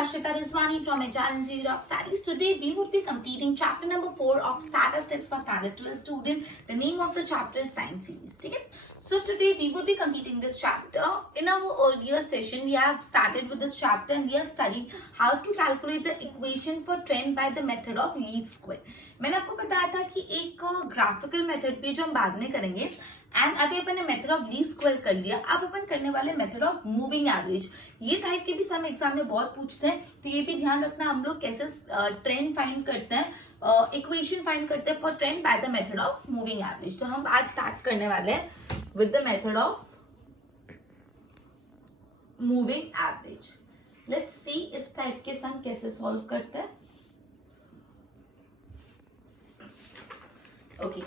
Harshita Rizwani from HR Institute of Studies. Today we would be completing chapter number 4 of Statistics for Standard 12 student. The name of the chapter is Time Series. Okay? So today we would be completing this chapter. In our earlier session we have started with this chapter and we are studying how to calculate the equation for trend by the method of least square. मैंने आपको बताया था कि एक graphical method पे जो हम बाद में करेंगे एंड अभी अपन ने मेथड ऑफ लीस्ट स्क्वायर कर लिया. अब अपन करने वाले मेथड ऑफ मूविंग एवरेज. ये टाइप के भी सम एग्जाम में बहुत पूछते हैं, तो ये भी ध्यान रखना हम लोग कैसे ट्रेंड फाइंड करते हैं, इक्वेशन फाइंड करते हैं for trend by the method of moving average. तो हम आज स्टार्ट करने वाले हैं with the method of moving average. Let's see इस टाइप के सम कैसे सॉल्व करते हैं. Okay,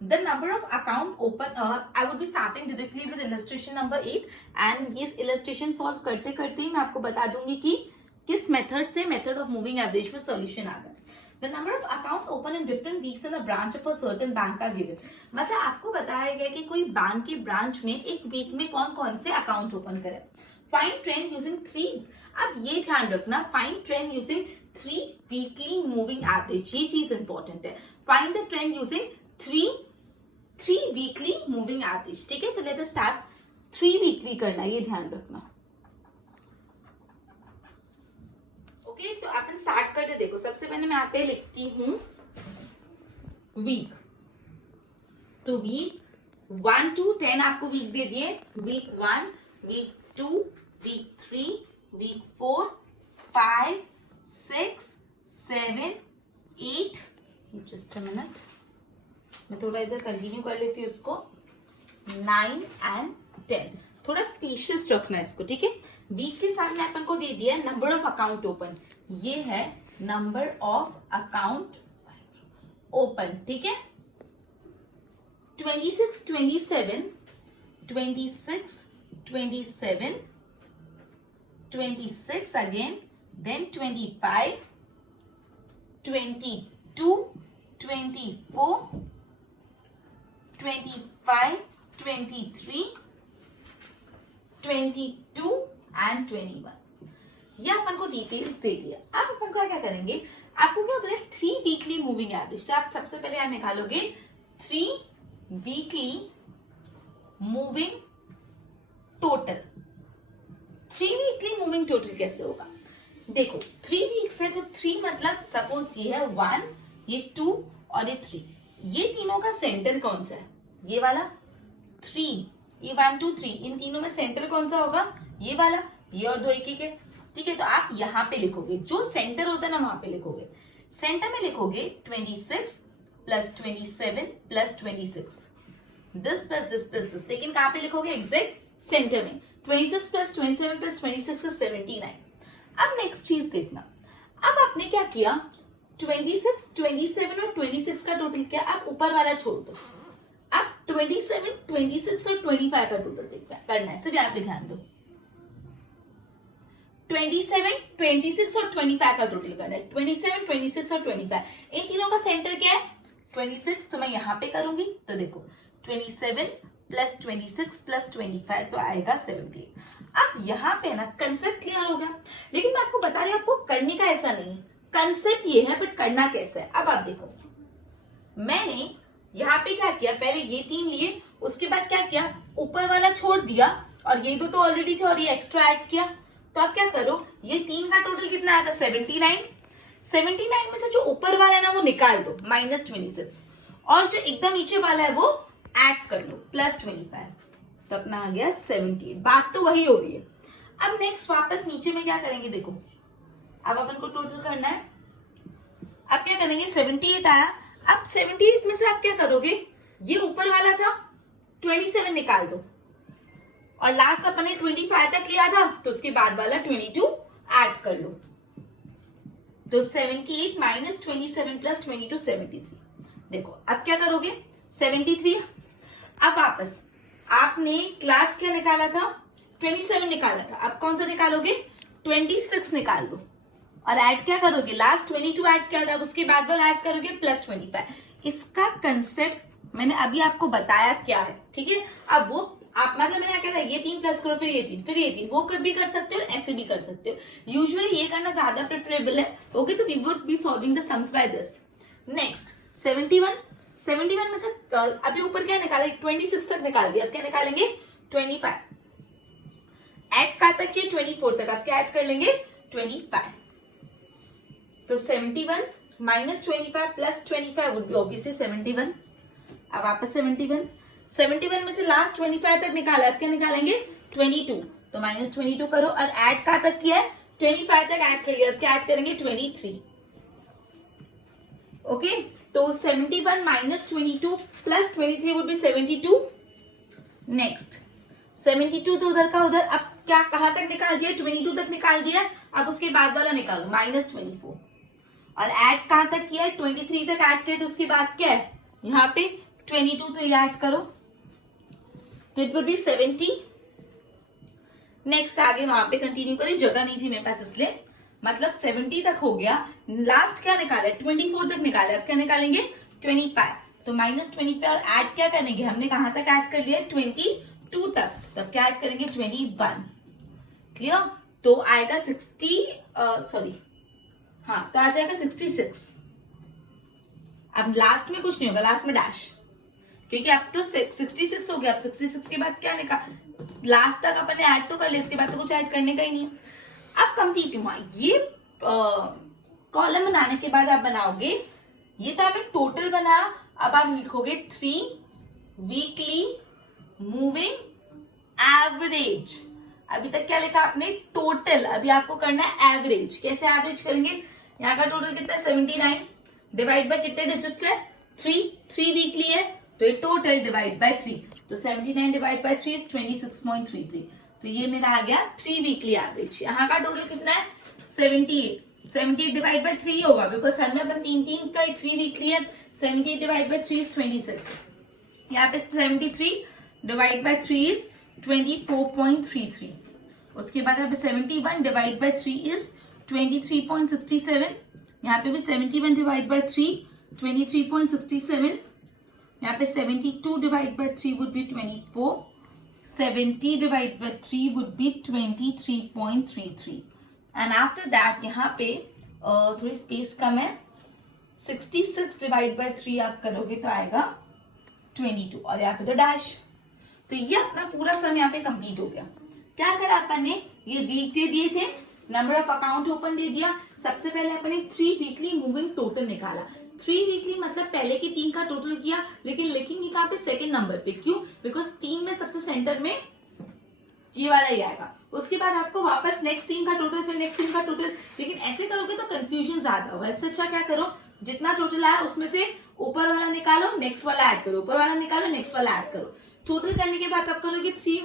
the number of account open. I would be starting directly with illustration number 8 and ये illustration solve करते करते ही मैं आपको बता दूंगी कि किस मेथड से मेथड ऑफ मूविंग एवरेज में सॉल्यूशन आता है. The number of accounts open in different weeks in a branch of a certain bank are given. मतलब आपको बताया गया कि कोई बैंक के ब्रांच में एक वीक में कौन कौन से अकाउंट ओपन करे. Find trend using 3. अब ये ध्यान रखना, find trend using 3 weekly moving average. ये चीज इंपॉर्टेंट है. Find the trend using 3 weekly moving average. ठीक है, तो लेट अस स्टार्ट. 3 weekly करना, ये ध्यान रखना. ओके, तो अपन स्टार्ट करते. देखो सबसे पहले मैं यहाँ पे लिखती हूँ वीक. तो वीक 1 to 10 आपको वीक दे दिए. Week 1, week 2, week 3, week 4, 5, 6, 7, 8. Just a minute, मैं थोड़ा इधर कंटिन्यू कर लेती हूँ इसको. 9 and 10. थोड़ा स्पेशियस रखना है इसको. ठीक है, वीक के सामने अपन को दे दिया नंबर ऑफ अकाउंट ओपन. ये है नंबर ऑफ अकाउंट ओपन. ठीक है, 26, 27, 26, 27, 26 again, then 25, 22, 24, 25, 23, 22 and 21. ये अपन को डिटेल्स दे दिया. अब अपन को क्या करेंगे, आपको क्या बोले 3 वीकली मूविंग एवरेज. तो आप सबसे पहले यहाँ निकालोगे 3 weekly moving total. 3 weekly moving total कैसे होगा. देखो 3 वीक्स है तो 3 मतलब सपोज ये है 1, ये 2 और ये 3. ये तीनों का सेंटर कौन सा है, ये वाला 3. ये 1, 2, 3, इन तीनों में सेंटर कौन सा होगा, ये वाला. ये और दो एक एक है. ठीक है, तो आप यहाँ पे लिखोगे जो सेंटर होता है ना, वहां पे लिखोगे. सेंटर में लिखोगे 26 plus 27 plus 26, this plus this plus this. लेकिन कहाँ पे लिखोगे, एग्जैक्ट सेंटर में. 26 प्लस 27 प्लस 26 is 79. अब नेक्स्ट चीज देखना. अब आपने क्या किया, 26, 27 और 26 का टोटल किया. अब ऊपर वाला छोड़ दो. अब 27, 26 और 25 का टोटल देखना करना है. सिर्फ यहाँ पे ध्यान दो. 27, 26 और 25 का टोटल करना है. 27, 26 और 25, इन तीनों का सेंटर क्या है, 26. तो मैं यहाँ पे करूंगी. तो देखो 27 प्लस 26 प्लस 25 तो आएगा 78. अब यहाँ पे ना कंसेप्ट क्लियर हो गया. लेकिन मैं आपको बता रही हूँ, आपको करने का ऐसा नहीं है. कंसेप्ट ये है बट करना कैसे है. अब आप देखो, मैंने यहाँ पे क्या किया, पहले ये 3 लिए, उसके बाद क्या किया, ऊपर वाला छोड़ दिया और ये दो तो ऑलरेडी थे और ये एक्स्ट्रा ऐड किया. तो आप क्या करो, ये 3 का टोटल कितना आया था, 79. 79 में से जो ऊपर वाला है ना वो निकाल दो, -26, और जो एकदम नीचे वाला है वो ऐड कर लो, +25. तो अपना आ गया 78. बात तो वही हो रही है. अब नेक्स्ट वापस नीचे में क्या करेंगे, देखो अब अपन को टोटल करना है. अब क्या करेंगे, 78 आया. अब 78 में से आप क्या करोगे, ये ऊपर वाला था 27 निकाल दो और लास्ट अपन ने 25 तक लिया था, तो उसके बाद वाला 22 ऐड कर लो. तो 78 माइनस 27 प्लस 22, 73. देखो अब क्या करोगे, 73. अब वापस आपने क्लास क्या निकाला था, 27 निकाला था. अब कौन सा निकालोगे, 26 निकाल दो और ऐड क्या करोगे, लास्ट 22 ऐड किया था, उसके बाद वाला ऐड करोगे +25. इसका कंसेप्ट मैंने अभी आपको बताया क्या है. ठीक है, अब वो आप मतलब मैंने क्या कहा ये 3 प्लस करो फिर ये 3 फिर ये 3, वो कभी भी कर सकते हो और ऐसे भी कर सकते हो. यूजुअली ये करना ज्यादा प्रेफरेबल है. ओके, तो we would be solving the sums by this. Next 71 में से अभी ऊपर क्या निकाला, 26 तक निकाल दिया. अब क्या निकालेंगे, 25. ऐड कहाँ तक किया, 24 तक. अब क्या ऐड कर लेंगे, 25. तो 71 minus 25 plus 25 would be obviously 71. अब वापस 71 में से लास्ट 25 तक निकाला. अब क्या निकालेंगे, 22. तो माइनस 22 करो और ऐड कहाँ तक किया है, 25 तक ऐड कर लिया. अब क्या ऐड करेंगे, 23. ओके, तो 71 minus 22 plus 23 would be 72. Next 72 तो उधर का उधर. अब क्या कहां तक निकाल दिया, 22 तक निकाल दिया. अब उसके बाद वाला निकालो, माइनस 24. और ऐड कहां तक किया है, 23 तक ऐड किया. तो उसके बाद क्या है, यहाँ पे 22, तो ये ऐड करो. तो इट वुड बी 70. नेक्स्ट आगे वहां पे कंटिन्यू करें, जगह नहीं थी मेरे पास इसलिए. मतलब 70 तक हो गया. लास्ट क्या निकाला, 24 तक निकाला. अब क्या निकालेंगे, 25. तो माइनस 25 और ऐड क्या करेंगे, हमने कहां तक ऐड कर लिया, 22 तक. तब क्या ऐड करेंगे, 21. क्लियर. तो आएगा 60, सॉरी हाँ, तो आ जाएगा 66. अब लास्ट में कुछ नहीं होगा, लास्ट में डैश, क्योंकि अब तो 66 हो गया. अब 66 के बाद क्या निकाल, लास्ट तक अपन ने ऐड तो कर लिया, इसके बाद तो कुछ ऐड करने का ही नहीं है. अब कंप्लीट हुआ ये कॉलम बनाने के बाद आप बनाओगे, ये तो आपने टोटल बनाया. अब आप लिखोगे 3 वीकली मूविंग एवरेज. अभी तक क्या लिखा आपने, टोटल. अभी आपको करना है एवरेज. कैसे एवरेज करेंगे, यहाँ का टोटल कितना है, 79. डिवाइड बाय कितने डिजिट्स है, 3 वीकली है, तो ये टोटल डिवाइड बाय 3. तो 79 डिवाइड बाय 3 इज 26.33. तो ये मेरा आ गया 3 वीकली एवरेज. यहाँ का टोटल कितना है, 78. 78 डिवाइड बाय 3 होगा, बिकॉज हर में अपन 3 का 3 वीकली है. 78 डिवाइड बाय 3 इज 26. यहाँ पे 73 डिवाइड बाय 3 इज 24.33. उसके बाद यहाँ पे 71 डिवाइड बाय 3 इज 23.67. यहाँ पे भी 71 डिवाइड बाय 3 23.67. यहाँ पे 72 divide by 3 would be 24. 70 divided by 3 would be 23.33. And after that यहाँ पे थोड़ी स्पेस कम है. 66 डिवाइड बाय 3 आप करोगे तो आएगा 22. और यहाँ पे तो डैश. तो ये अपना पूरा सम यहाँ पे कंप्लीट हो गया. क्या करा अपन ने, ये वीक दे दिए थे, नंबर ऑफ अकाउंट ओपन दे दिया. सबसे पहले अपन ने 3 वीकली मूविंग टोटल निकाला. 3 वीकली मतलब पहले के 3 का टोटल किया, लेकिन लिखेंगे कहाँ पे, सेकंड नंबर पे. क्यों, बिकॉज 3 में सबसे सेंटर में ये वाला ही आएगा. उसके बाद आपको वापस नेक्स्ट 3 का टोटल, फिर नेक्स्ट 3 का टोटल. लेकिन ऐसे करोगे तो कंफ्यूजन ज्यादा होगा. इससे अच्छा क्या करो, जितना टोटल आया उसमें से ऊपर वाला निकालो, नेक्स्ट वाला ऐड करो, ऊपर वाला निकालो, नेक्स्ट वाला ऐड करो. टोटल करने के बाद आप करोगे 3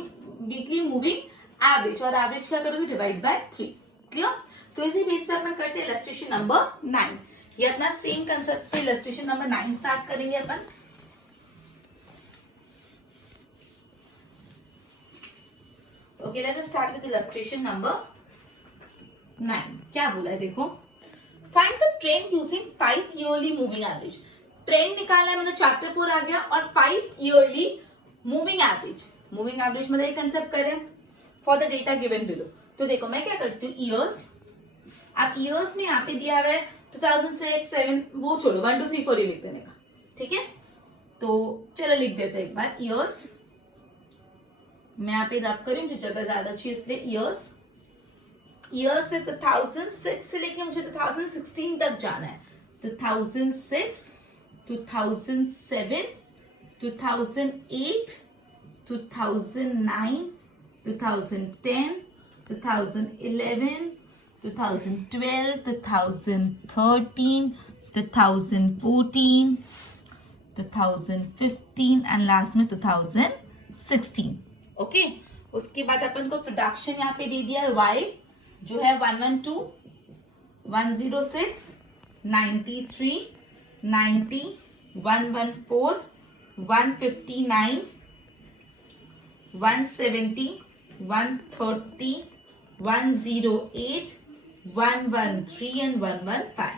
वीकली मूविंग एवरेज, और एवरेज क्या करोगे, डिवाइड बाय 3. क्लियर. तो इसी बेस पे अपन करते हैं इलस्ट्रेशन नंबर 9. ये अपना सेम कंसेप्ट पे इलस्ट्रेशन नंबर 9 स्टार्ट करेंगे अपन. Okay, let us start with illustration number 9. क्या बोला है देखो, find the trend using 5 yearly moving average. Trend निकालना है, मतलब चैप्टर 4 आ गया, और 5 yearly moving average. Moving average मतलब ये कंसेप्ट करें for the data given below. तो देखो मैं क्या करती हूँ, ईयर्स. आप ईयर्स में यहाँ पे दिया हुआ है 2006, 7, वो छोड़ो, 1 2 3 4 ही लिख देने का. ठीक है, तो चलो लिख देते हैं एक बार ईयर्स. मैं यहाँ पे रब करूँ जो जगह ज्यादा अच्छी, इसलिए ईयर्स. ईयर्स से 2006 से लेके मुझे 2016 तक जाना है. 2006, 2007, 2008, 2009, 2010, 2011, 2012, 2013, 2014, 2015 एंड लास्ट में 2016. ओके, उसके बाद अपन को प्रोडक्शन यहाँ पे दे दिया है y, जो है 112, 106, 93, 90, 114, 159, 170, 130, 108, 113 एंड 115.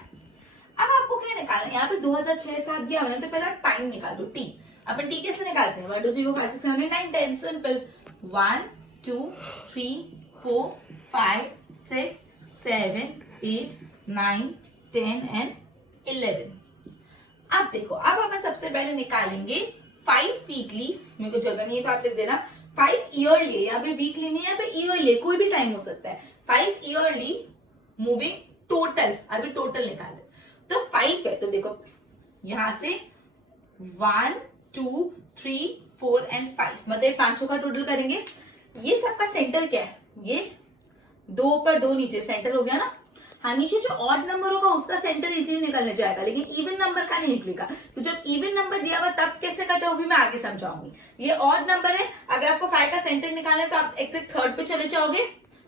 अब आपको क्या निकालना है, यहाँ पे 2006 7 दिया हुआ है, तो पहला टाइम निकालो t. अपन टी कैसे निकालते हैं, 1 2 3 4 5 6 7 8 9 10, सिंपल। 1 2 3 4 5 6 7 8 9 10 एंड 11। अब देखो, अब अपन सबसे पहले निकालेंगे 5 वीकली, मेरे को जगह नहीं है तो आप लिख देना, 5 ईयरली, यहाँ पे वीकली नहीं, यहाँ पे ईयरली, कोई भी टाइम हो सकता है। 5 ईयरली मूविंग टोटल, अभी टोटल निकाले तो 5 है, तो देखो यहां से 1 2 3 4 एंड 5, मतलब 5 का टोटल करेंगे। ये सबका सेंटर क्या है, ये 2 ऊपर 2 नीचे, सेंटर हो गया ना। हमेशा जो ऑड नंबर होगा उसका सेंटर इजीली निकलने जाएगा, लेकिन इवन नंबर का नहीं निकलेगा। तो जब इवन नंबर दिया हुआ तब कैसे कटे वो भी मैं आगे समझाऊंगी। ये ऑड नंबर है, अगर आपको 5 का सेंटर निकालना है तो आप एग्जैक्ट थर्ड पे चले जाओगे,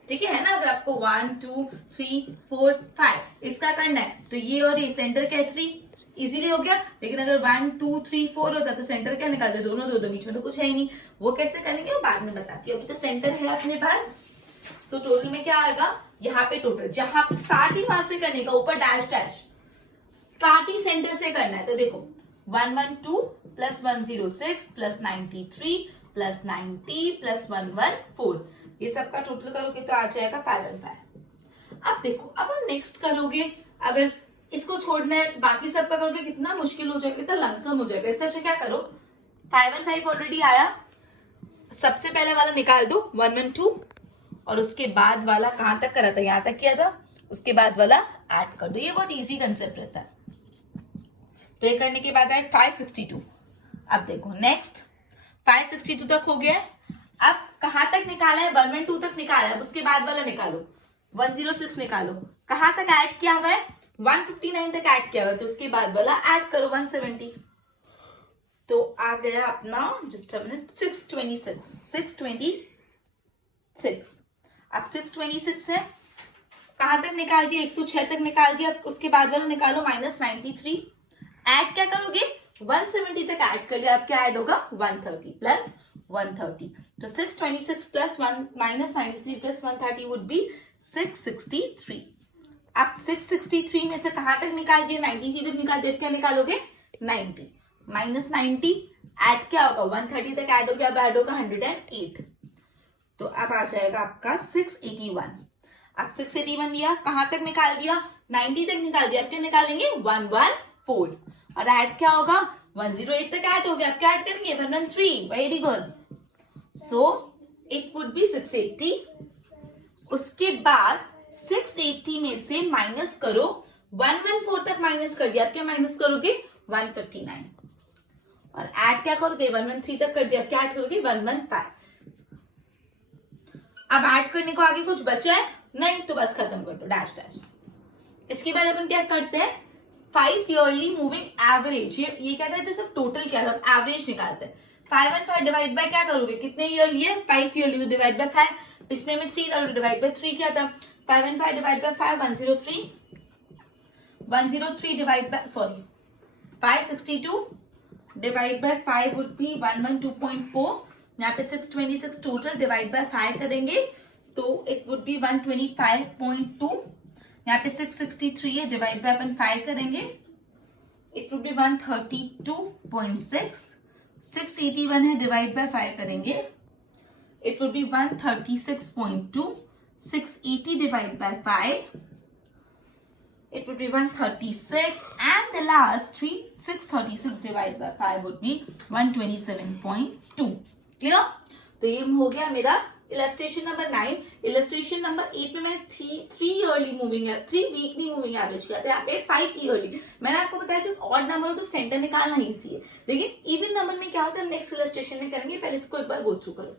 ठीक है ना। अगर आपको 1 2 3 4 5 इसका करना है तो ये और ये सेंटर क्या है 3, इजीली हो गया। लेकिन अगर 1 2 3 4 होता तो सेंटर क्या निकालते, दोनों दो बीच में तो कुछ है ही नहीं। वो कैसे करेंगे वो बाद में बताती हूँ, अभी तो सेंटर है अपने पास। सो टोटल में क्या आएगा, यहाँ पे टोटल जहां पे स्टार्ट ही वहां से करने का, ऊपर डैश डैश, स्टार्ट ही सेंटर से करना है। तो देखो 112 प्लस 106 प्लस 93 प्लस 90 प्लस 114, ये सबका टोटल करोगे तो आ जाएगा 515। अब देखो, अब हम नेक्स्ट करोगे, अगर इसको छोड़ना है बाकी सबका करोगे कितना मुश्किल हो जाएगा, कितना लमसम हो जाएगा। इससे अच्छा क्या करो, 515 ऑलरेडी आया, सबसे पहले वाला निकाल दो 112, और उसके बाद वाला कहां तक करा था, यहां तक किया था, उसके बाद वाला ऐड कर दो। ये बहुत इजी कंसेप्ट रहता है। तो ये करने के बाद आए 562। अब देखो नेक्स्ट 562 तक हो गया है। अब कहां तक निकाला है, 112 तक निकाला है, अब उसके बाद वाला निकालो, 106 निकालो, कहां तक ऐड किया हुआ है, 159 तक ऐड किया हुआ है, तो उसके बाद वाला ऐड करो 170, तो आ गया अपना जस्ट अ मिनट 626। अब 626 है, कहां तक निकाल दिया, 106 तक निकाल दिया, उसके बाद वाला निकालो -93, ऐड क्या करोगे 170 तक ऐड कर लिया, अब क्या ऐड होगा 130 प्लस 130, तो 626 प्लस 1 -93 प्लस 130 वुड बी 663। अब 663 में से कहां तक निकाल दिया, 93 तक निकाल दिया, क्या निकालोगे 90 -90 ऐड क्या होगा 130 तक ऐड हो गया, अब ऐड होगा 108, तो अब आ जाएगा आपका 681। अब 681 दिया, कहां तक निकाल दिया 90 तक निकाल दिया, अब क्या निकालेंगे 114, और ऐड क्या होगा 108 तक ऐड हो गया, अब क्या ऐड करेंगे 113, very good, so it would be 680। उसके बाद 680 में से माइनस करो 114 तक माइनस कर दिया, अब क्या माइनस करोगे 159, और ऐड क्या करोगे 113 तक कर दिया, अब क्या ऐड करोगे 115। अब ऐड करने को आगे कुछ बचा है नहीं, तो बस खत्म कर दो डैश डैश। इसके बाद अपन क्या करते हैं 5 ईयरली मूविंग एवरेज, ये कहता है तो सब टोटल क्या है, एवरेज निकालते हैं। 515 डिवाइड बाय क्या करोगे, कितने ईयरली है 5 ईयरली, तो डिवाइड बाय 5, पिछले में 3 था, डिवाइड बाय 3 क्या था, 515 divide by 5 103, 103 divide by 562 divide by 5 would be 112.4, यहाँ पे 626 टोटल डिवाइड बाय 5 करेंगे तो इट वुड बी 125.2, यहाँ पे 663 है, डिवाइड बाय अपन 5 करेंगे इट वुड बी 132.6, 681 है, डिवाइड बाय 5 करेंगे it would be 136.2, 680 divide by 5 it would be 136, and the last 636 divided by 5 would be 127.2. Clear? तो ये हो गया मेरा इलस्ट्रेशन नंबर 9। इलस्ट्रेशन नंबर 8 में मैंने 3 ईयरली मूविंग है, 3 वीकली मूविंग एवरेज किया था, यहाँ पे 5 ईयरली। मैंने आपको बताया जब ऑड नंबर हो तो सेंटर निकालना ही चाहिए, लेकिन इवन नंबर में क्या होता है नेक्स्ट इलस्ट्रेशन में करेंगे, पहले इसको एक बार गो थ्रू करो।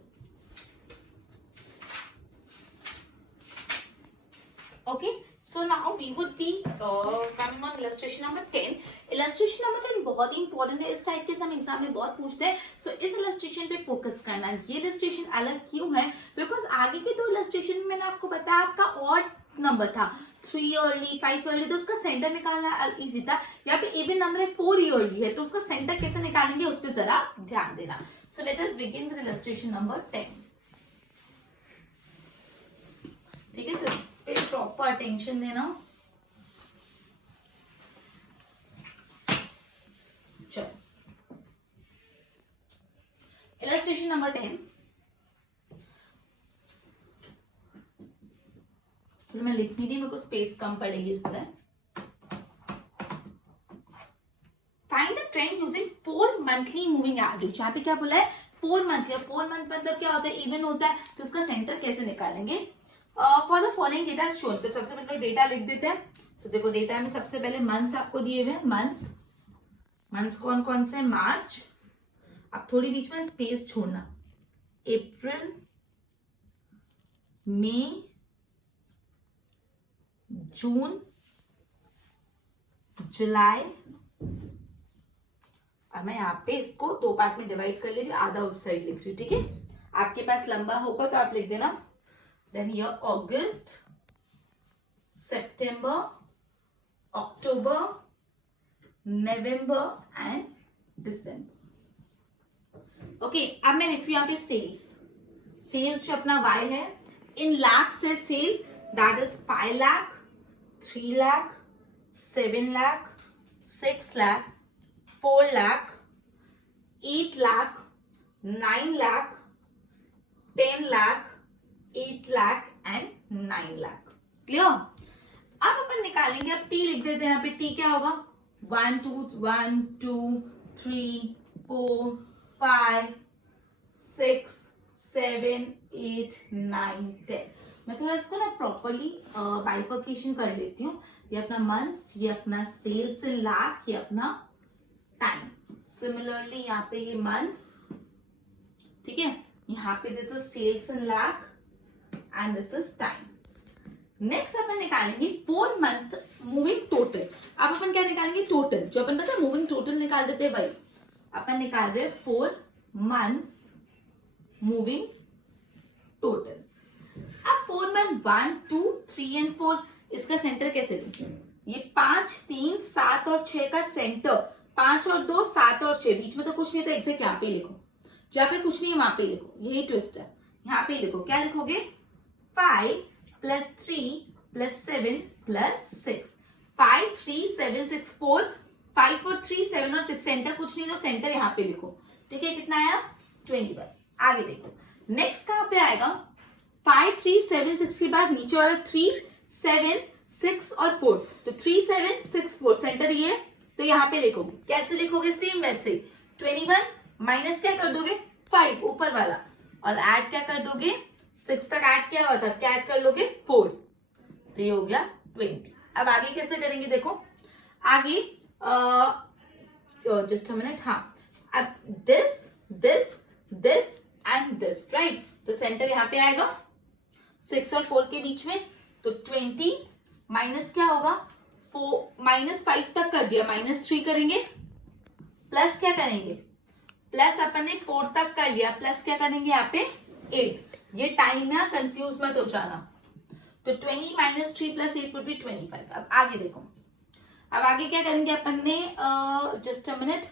Okay, so now we would be coming on illustration number 10. Illustration number 10 बहुत ही इंपॉर्टेंट है, इस टाइप के हम एग्जाम में बहुत पूछते हैं। सो इस इलस्ट्रेशन पे फोकस करना है। ये इलस्ट्रेशन अलग क्यों है, बिकॉज आगे के तो इलस्ट्रेशन में मैंने आपको बताया आपका ऑड नंबर था 3 ईयरली 5 ईयरली, तो उसका सेंटर निकालना इजी था। यहाँ पे इवन नंबर है 4 ईयरली है, तो उसका सेंटर कैसे निकालेंगे उस पर जरा ध्यान देना। So let us begin with illustration number 10। ठीक है, तो पे प्रॉपर अटेंशन देना। चलो इलस्ट्रेशन नंबर 10, तो मैं लिख नहीं रही, मेरे को स्पेस कम पड़ेगी इसलिए. Find the trend using 4 monthly moving average. यहाँ पे क्या बोला है? 4 मंथली. 4 मंथ मतलब क्या होता है? इवन होता है. तो उसका सेंटर कैसे निकालेंगे? For the following data shown. तो सबसे पहले डेटा लिख देते हैं. तो देखो डेटा में सबसे पहले मंथ्स आपको दिए हुए हैं. मंथ्स कौन कौन से? मार्च. अब थोड़ी बीच में स्पेस छोड़ना. अप्रैल, मई, जून, जुलाई. और मैं यहाँ पे इसको 2 पार्ट में डिवाइड कर ले रही हूँ, आधा उस साइड लिख रही हूँ. ठीक है, आपके पास लंबा होगा तो आप लिख देना. Then here August, September, October, November and December. Okay, अब मैं लिख रही हूँ यहाँ पे सेल्स जो अपना वाई है. इन लाख से sale, that is 5 lakh, 3 lakh, 7 lakh, 6 lakh, 4 lakh, 8 lakh, 9 lakh, 10 lakh, 8 lakh and 9 lakh. Clear? अब अपन निकालेंगे. अब टी लिख देते हैं यहाँ पे. टी क्या होगा? 1 2 1 2 3 4 5 6 7 8 9 10. मैं थोड़ा इसको ना प्रॉपरली बाइफर्केशन कर लेती हूँ. ये अपना मंथ्स, ये अपना सेल्स इन लाख, ये अपना टाइम. सिमिलरली यहाँ पे ये मंथ्स. ठीक है, यहाँ पे this is sales in lakh and this is time. Next अपन निकालेंगे 4 मंथ मूविंग टोटल. अब अपन क्या निकालेंगे? टोटल. जो अपन पता मूविंग टोटल निकाल देते हैं भाई. अपन निकाल रहे 4 मंथ्स मूविंग टोटल. अब 4 मंथ 1 2 3 एंड 4, इसका सेंटर कैसे लूं? ये 5 3 7 और 6 का सेंटर 5 और 2 7 और 6. बीच में तो कुछ नहीं, तो एग्जैक्ट यहाँ पे लिखो. जहाँ पे कुछ नहीं है वहां पे लिखो. यही ट्विस्ट है. यहाँ पे लिखो. क्या लिखोगे? 5 + 3 + 7 + 6. 5 3 7 6 4. 5 और 3 7 और 6. सेंटर कुछ नहीं, तो सेंटर यहाँ पे लिखो. ठीक है, कितना आया? 21. आगे देखो. नेक्स्ट कहाँ पे आएगा? 5 3 7 6 के बाद नीचे वाला 3 7 6 और 4. तो 3 7 6 4. सेंटर ये, तो यहाँ पे लिखोगे. कैसे लिखोगे? Same method. 21 माइनस क्या कर दोगे? 5 ऊपर वाला, और ऐड क्या कर दोगे? 6 तक ऐड क्या हुआ था? क्या ऐड कर लोगे? 4. तो ये हो गया 20. अब आगे कैसे करेंगे? देखो आगे जस्ट अ मिनट. हाँ, अब this this this and this, right. तो सेंटर यहाँ पे आएगा 6 और 4 के बीच में. तो 20 माइनस क्या होगा? -5 तक कर दिया, -3 करेंगे. प्लस क्या करेंगे? प्लस अपन ने 4 तक कर लिया, प्लस क्या करेंगे यहाँ पे? 8. ये टाइम है, कंफ्यूज मत हो जाना. तो 20 - 3 + 8 वुड बी 25. अब आगे देखो. अब आगे क्या करेंगे अपन ने? Just a minute.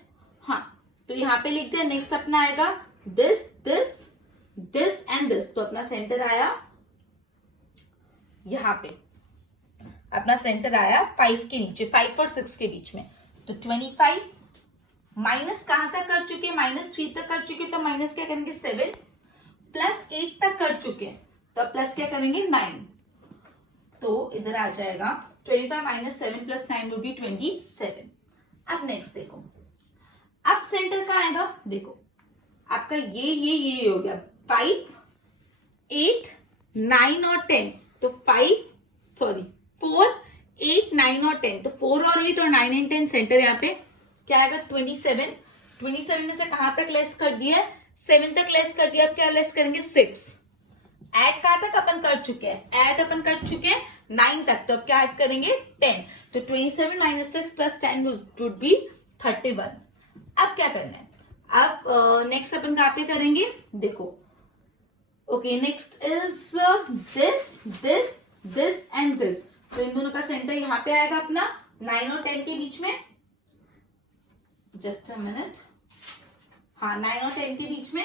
हाँ, तो यहाँ पे लिखते हैं. नेक्स्ट अपना आएगा this this this and this. तो अपना सेंटर आया यहाँ पे. अपना सेंटर आया 5 के नीचे, 5 और 6 के बीच में. तो 25 माइनस कहां तक कर चुके? -3 तक कर चुके. तो माइनस क्या करेंगे? 7. प्लस 8 तक कर चुके, तो प्लस क्या करेंगे? 9. तो इधर आ जाएगा 25 - 7 + 9 वुड बी 27. अब नेक्स्ट देखो. अब सेंटर कहाँ आएगा? देखो आपका ये हो गया 5 8 9 और 10. तो 4 8 9 और 10. तो 4 और 8 और 9 एंड 10 सेंटर यहाँ पे क्या आएगा? 27. 27 में से कहां तक लेस कर दिया है? 7 तक लेस कर दिया. अब क्या लेस करेंगे? 6. ऐड कहां तक अपन कर चुके हैं? ऐड अपन कर चुके हैं 9 तक. तो अब क्या ऐड करेंगे? 10. तो 27 - 6 + 10 वुड बी 31. अब क्या करना है? अब नेक्स्ट अपन कहां पे करेंगे? देखो. Okay, next is this and this. तो इन दोनों का सेंटर यहाँ पे आएगा अपना 9 और 10 के बीच में. Just a minute. हाँ, 9 और 10 के बीच में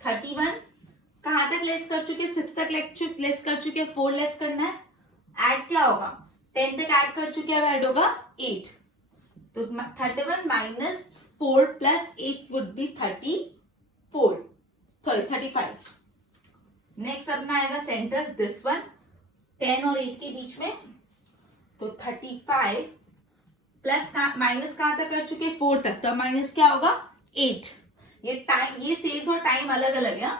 31. कहां तक लेस कर चुके? 6 तक लेस कर चुके. 4 लेस करना है. ऐड क्या होगा? 10 तक ऐड कर चुके, अब ऐड होगा 8. तो 31 - 4 + 8 वुड बी 34. सॉरी 35। नेक्स्ट अपना आएगा सेंटर दिस वन 10 और 8 के बीच में, तो 35 प्लस माइनस कहां तक कर चुके 4 तक, तो माइनस क्या होगा 8। ये टाइम, ये सेल्स और टाइम अलग अलग है,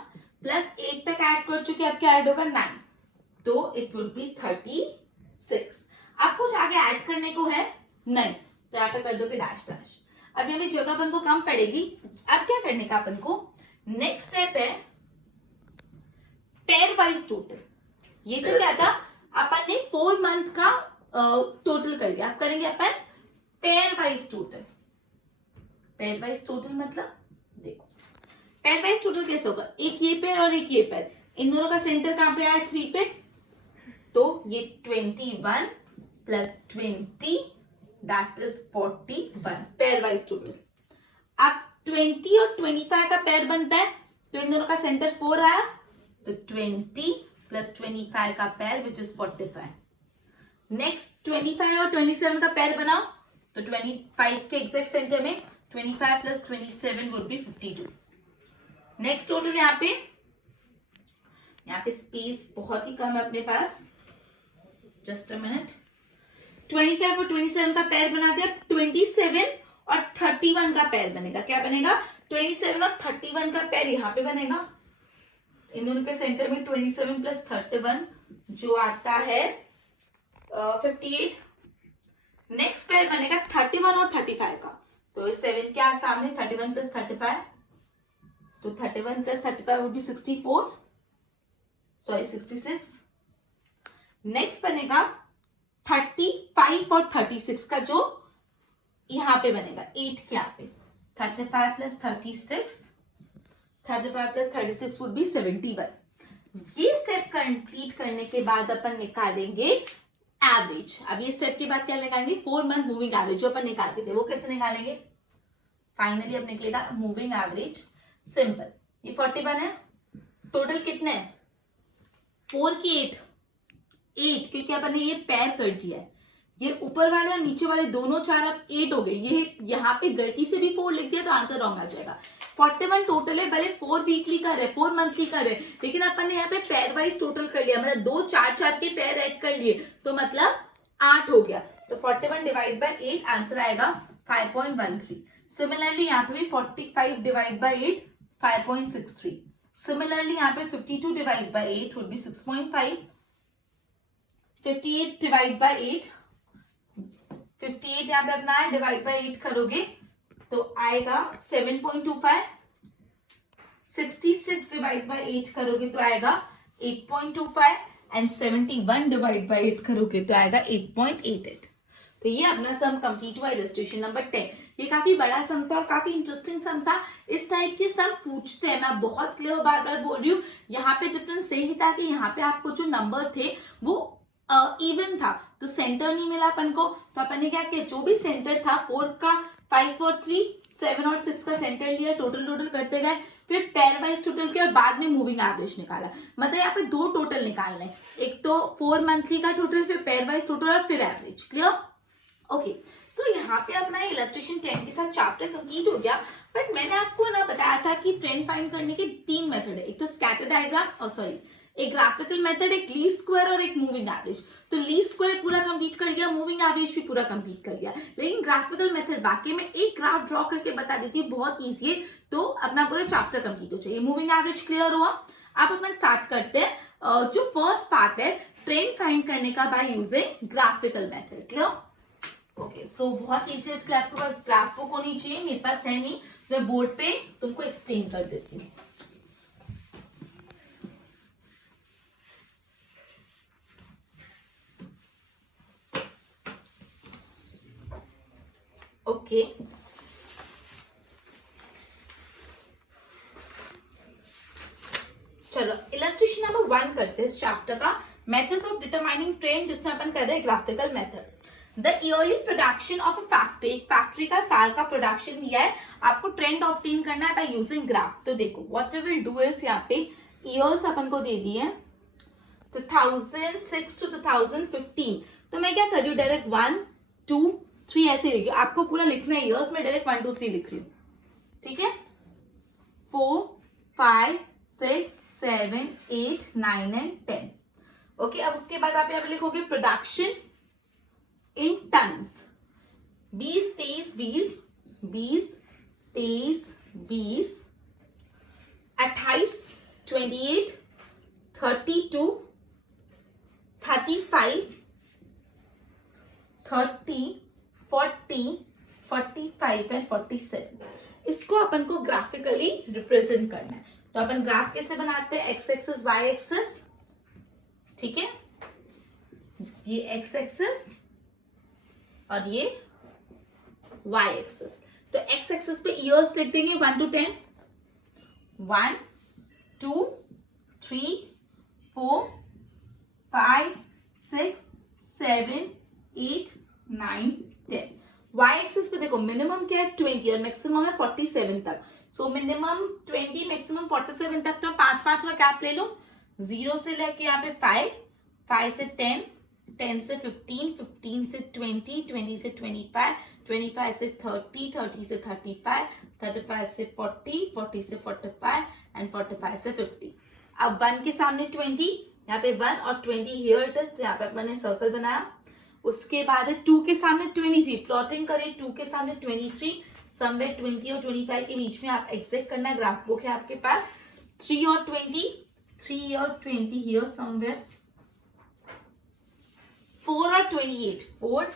प्लस 8 तक ऐड कर चुके, अब क्या ऐड होगा 9, तो इट विल बी 36। अब कुछ आगे ऐड करने को है नहीं, तो यहाँ पे कर दोगे डैश डैश। अब यहाँ पे जगह अपन को कम पड़ेगी। अब क्या करने का अपन को, नेक्स्ट स्टेप है पेयर वाइज टोटल। ये तो क्या था, अपन ने 4 मंथ का टोटल कर लिया, अब करेंगे अपन pair wise total. Pair wise total मतलब देखो, पेयर वाइज टोटल कैसे होगा, एक ये पेयर और एक ये पेयर, इन दोनों का सेंटर कहां पे आया 3 पे, तो ये 21 plus 20 that is 41 pair wise total. अब 20 और 25 का पेयर बनता है, तो इन दोनों का सेंटर 4 आया, तो 20 प्लस 25 का पेयर विच इज 45। नेक्स्ट 25 और 27 का पेयर बनाओ, तो 25 के एग्जैक्ट सेंटर में 25 plus 27 would be 52। Next total यहाँ पे स्पेस बहुत ही कम है अपने पास, जस्ट अ मिनट। 25 और 27 का पेयर बनाते हैं, 27 और 31 का पेयर बनेगा, क्या बनेगा 27 और 31 का पेयर यहाँ पे बनेगा, इन दोनों के सेंटर में 27 प्लस 31 जो आता है 58। नेक्स्ट पेयर बनेगा 31 और 35 का, तो 7 क्या सामने 31 प्लस 35, तो 31 plus 35 would be 64, sorry 66। Next बनेगा 35 और 36 का, जो यहां पे बनेगा 8 के यहाँ पे, 35 प्लस 36, 35 प्लस 36 वुड बी 71। ये स्टेप कंप्लीट करने के बाद अपन निकालेंगे एवरेज। अब ये स्टेप के बाद क्या निकालेंगे, 4 मंथ मूविंग एवरेज जो अपन निकालते थे, वो कैसे निकालेंगे। फाइनली अब निकलेगा मूविंग एवरेज, सिंपल। ये 41 है, टोटल कितने हैं 4 की 8, क्योंकि अपन ने ये पेयर कर दिया है, ये ऊपर वाले और नीचे वाले दोनों 4 अब 8 हो गए। ये यहाँ पे गलती से भी 4 लिख दिया तो आंसर रॉन्ग आ जाएगा। 41 टोटल है, भले 4 वीकली का रहे 4 मंथली का रहे, लेकिन अपन ने यहाँ पे पेयर वाइज टोटल कर लिया, मतलब 2 4 के पेयर ऐड कर लिए, तो मतलब 8 हो गया। तो 41 डिवाइड बाय 8 आंसर आएगा 5.13। सिमिलरली यहाँ पे भी 45 डिवाइड बाय 8 5.63। सिमिलरली यहाँ पे 52 divide by 8 would be 6.5। 58 divide by 8, 58 यहाँ पे अपना है, डिवाइड बाय 8 करोगे तो आएगा 7.25। 66 डिवाइड बाय 8 करोगे तो आएगा 8.25 एंड 71 डिवाइड बाय 8 करोगे तो आएगा 8.88। तो ये अपना सम कंप्लीट हुआ इलस्ट्रेशन नंबर 10। ये काफी बड़ा सम था और काफी इंटरेस्टिंग सम था। इस टाइप के सम पूछते हैं, मैं बहुत क्लियर बार बार बोल रही हूँ। यहाँ पे डिफरेंस यही था कि यहाँ पे आपको जो नंबर थे वो इवन था, तो सेंटर नहीं मिला अपन को, तो अपन ने क्या किया, जो भी सेंटर था 4 का 5 और 3 7 और 6 का सेंटर लिया, टोटल करते गए, फिर पेयर वाइज टोटल किया और बाद में मूविंग एवरेज निकाला। मतलब यहाँ पे 2 टोटल निकालने, एक तो 4 मंथली का टोटल, फिर पेयर वाइज टोटल और फिर एवरेज। क्लियर? ओके, सो यहाँ पे अपना इलस्ट्रेशन 10 के साथ चैप्टर कंप्लीट हो गया। बट मैंने आपको ना बताया था कि ट्रेंड फाइंड करने के 3 मेथड है, एक तो स्कैटर डायग्राम और सॉरी एक ग्राफिकल मेथड, एक लीस्ट स्क्वायर और एक मूविंग एवरेज। तो लीस्ट स्क्वायर पूरा कंप्लीट कर लिया, मूविंग एवरेज भी पूरा कंप्लीट कर लिया, लेकिन ग्राफिकल मेथड बाकी में एक ग्राफ ड्रॉ करके बता देती हूँ, बहुत ईजी है, तो अपना पूरा चैप्टर कंप्लीट हो जाए। मूविंग एवरेज क्लियर हुआ। अब अपन स्टार्ट करते हैं जो फर्स्ट पार्ट है ट्रेंड फाइंड करने का by using graphical method. Clear? Okay, so बहुत ईजी है, इसके आपके पास ग्राफ बुक होनी चाहिए, मेरे पास है नहीं, मैं बोर्ड पे तुमको एक्सप्लेन कर देती हूँ। ओके, चलो इलस्ट्रेशन नंबर 1 करते हैं इस चैप्टर का, मेथड्स ऑफ डिटरमाइनिंग ट्रेंड, जिसमें अपन कर रहे हैं graphical method. The yearly production of a factory, एक फैक्ट्री का साल का प्रोडक्शन दिया है, आपको ट्रेंड ऑब्टेन करना है बाय यूजिंग ग्राफ। तो देखो what we will do is, यहाँ पे ईयर्स अपन को दे दिए हैं 2006 to 2015, तो मैं क्या कर रही हूँ, डायरेक्ट 1 2 3 ऐसे लिखी, आपको पूरा लिखना है ईयर्स में, डायरेक्ट 1 2 3 लिख रही हूँ, ठीक है। 4 5 6, 7, 8, 9 and 10. ओके, अब उसके बाद आप यहाँ पे लिखोगे प्रोडक्शन इन टन्स। 20, 23, 20, 20, 23, 20, 28, 28, 32, 35, 30, 40, 45 एंड 47। इसको अपन को ग्राफिकली रिप्रेजेंट करना है। तो अपन ग्राफ कैसे बनाते हैं? एक्स एक्सिस, वाई एक्सिस, ठीक है, ये एक्स एक्सिस और ये वाई एक्सिस। तो एक्स एक्सिस पे ईयर्स लिख देंगे 1 to 10, 1, 2, 3, 4, 5, 6, 7, 8, 9, 10। वाई एक्सिस पे देखो मिनिमम क्या है 20 और मैक्सिमम है 47 तक। सो मिनिमम 20, मैक्सिमम 47 तक। तो 5-5 का कैप ले लो। 0 से लेके यहाँ पे 5, 5 से 10, 10 से 15, 15 से 20, 20 से 25, 25 से 30, 30 से 35, 35 से 40, 40 से 45 एंड 45 से 50। अब 1 के सामने 20, यहाँ पे 1 और 20 हियर इट इज, तो यहाँ पे मैंने सर्कल बनाया। उसके बाद 2 के सामने 23, प्लॉटिंग करें 2 के सामने 23, समवेयर 20 और 25 के बीच में आप एग्जैक्ट करना। ग्राफ बुक है आपके पास। 3 और 20, 3 और 20 हियर समवेयर। 4 और 28, 4,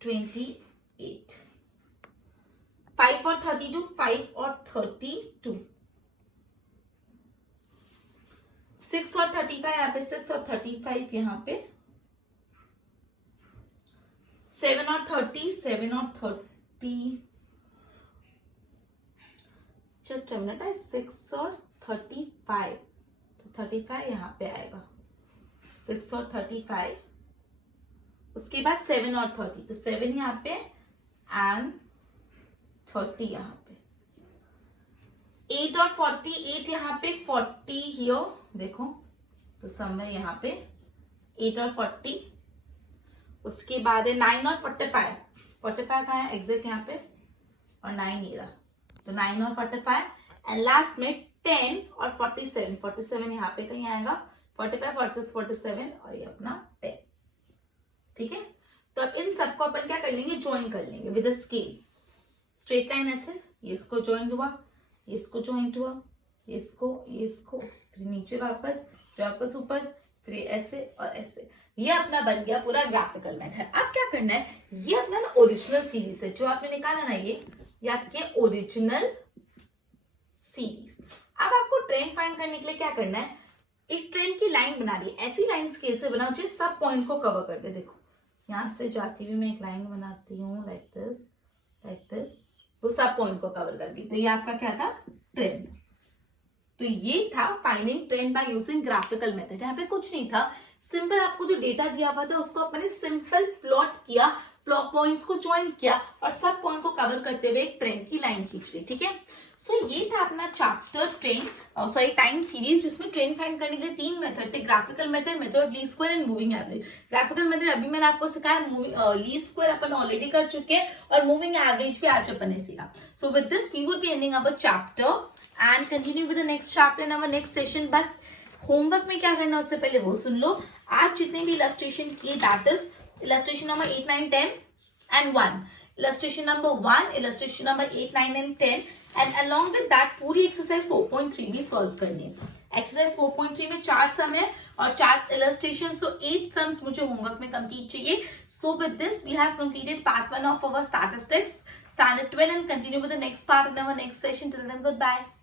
28। 5 और 32, 5 और 32। 6 और 35 यहाँ पे, 6 और 35 यहाँ पे। 7 और 30, 7 और 30, जस्ट अ मिनट है, 6 और 35, तो 35 यहाँ पे आएगा, 6 और 35। उसके बाद 7 और 30, तो 7 यहाँ पे एंड 30 यहाँ पे। 8 और 48 यहाँ पे, 40 हियर देखो, तो समय यहाँ पे 8 और 40। उसके बाद है 9 और 45, 45 कहाँ है एग्जैक्ट यहाँ पे, और 9 ये रहा, तो 9 और 45 एंड लास्ट में 10 और 47, 47 यहाँ पे कहीं आएगा, 45, 46, 47 और ये अपना 10, ठीक है। तो अब इन सबको अपन क्या कर लेंगे, ज्वाइन कर लेंगे with a scale. Straight line ऐसे, ये इसको ज्वाइंट हुआ, ये इसको ज्वाइंट हुआ, ये इसको, फिर नीचे वापस, फिर वापस ऊपर, फिर ऐसे और ऐसे। ये अपना बन गया पूरा ग्राफिकल मेथड। अब क्या करना है, ये अपना ना ओरिजिनल सीरीज है जो आपने निकाला ना, ये आपके ओरिजिनल सीरीज। अब आपको ट्रेंड फाइंड करने के लिए क्या करना है, एक ट्रेंड की लाइन बना ली। ऐसी लाइन स्केल से बनाओ जो सब पॉइंट को कवर कर दे। देखो यहां से जाती हुई मैं एक लाइन बनाती हूँ लाइक दिस, वो सब पॉइंट को कवर कर दी। तो ये आपका क्या था, ट्रेंड। तो ये था finding trend bye using graphical method. यहाँ पे कुछ नहीं था, सिंपल आपको जो डेटा दिया हुआ था उसको अपने सिंपल प्लॉट किया, पॉइंट्स को ज्वाइन किया और सब पॉइंट को कवर करते हुए एक ट्रेंड की लाइन खींच ली, ठीक है। सो ये था अपना चैप्टर ट्रेंड, टाइम सीरीज, जिसमें ट्रेंड फाइंड करने के लिए 3 मेथड थे, graphical method, method of least square and moving average. Graphical method अभी मैंने आपको सिखाया, लीस्ट स्क्वायर अपन ऑलरेडी कर चुके हैं और मूविंग एवरेज भी आज अपन ने सीखा। So with this we would be ending our chapter and continue with the next chapter in our next session. But homework में क्या करना है उससे पहले वो सुन लो। आज जितने भी इलस्ट्रेशन किए, that is illustration number 8, 9, 10 and 1, illustration number 1, illustration number 8, 9 and 10, and along with that पूरी exercise 4.3 भी solve करनी है। exercise 4.3 में 4 sum है और 4 illustrations, so 8 sums मुझे homework में complete चाहिए। So with this we have completed part 1 of our statistics standard 12 and continue with the next part in our next session. Till then, goodbye.